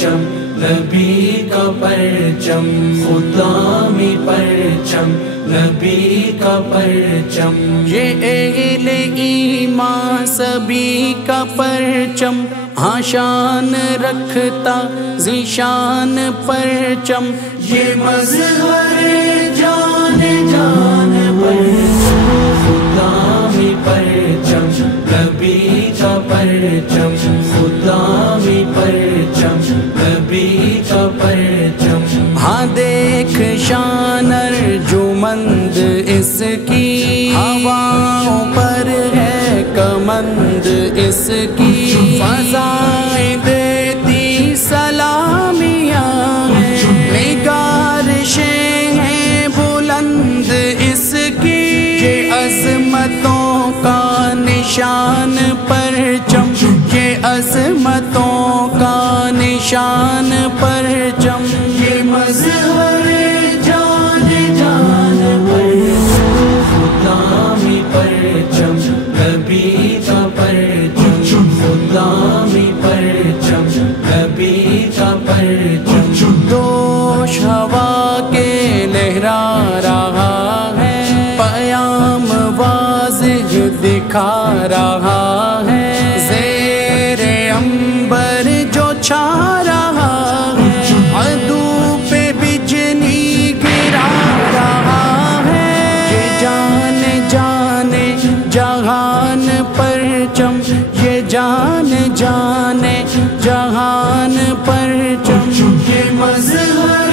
परचम, नबी का परचम, खुदा में परचम, नबी का परचम। ये अहले ईमान सभी का परचम, हाँ शान रखता ज़ीशान परचम। ये मज़हर जान जान परचम, खुदा में परचम, नबी का परचम, खुदा में परचम, नबी का परचम। हाँ देख शान अर्जुमंद इसकी, हवाओं पर है कमंद इसकी, फ़ज़ाएं देती सलामियाँ हैं, निगारिशें हैं बुलंद इसकी। ये अज़मतों का निशान परचम, ये अज़मतों का निशान परचम। ये मज़हर जान जान परचम, खुदा में परचम, नबी का परचम, खुदा में परचम, नबी का परचम। दोष हवा के लहरा रहा है, पयाम वाज़िह दिखा रहा है, ज़ेरे अंबर जो छा रहा है, अदू पे बिजली गिरा रहा है। ये जाने जाने जहान परचम, ये जाने जाने जहान परचम। ये मज़हर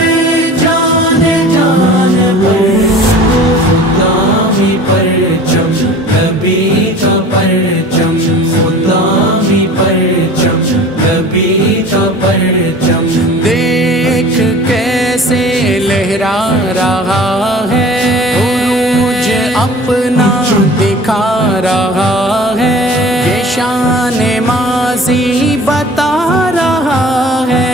जान जान परचम, खुदा में परचम, नबी का परचम, खुदा में परचम, नबी का परचम। देख कैसे लहरा रहा है, उरूज अपना दिखा रहा है, ये शान माज़ी बता रहा है,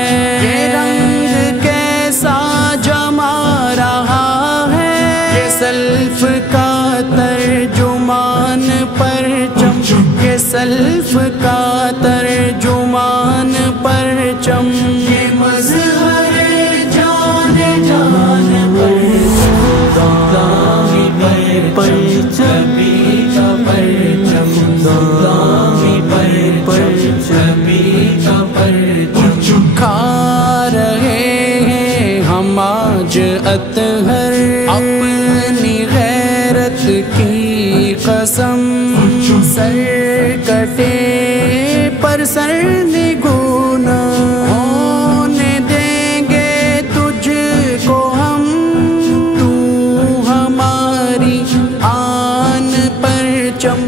ये रंग कैसा जमा रहा है, ये सल्फ का तर्जुमान परचम, ये सल्फ का तर्जुमान परचम। ये मज़हर जान जान परचम, खुदा में परचम, नबी का परचम, खुदा में परचम, नबी का परचम। खा रहे हैं हम आज अतहर, अपनी गैरत की कसम, सर कटे पर सर निगुन होने देंगे तुझको हम, तू हमारी आन परचम।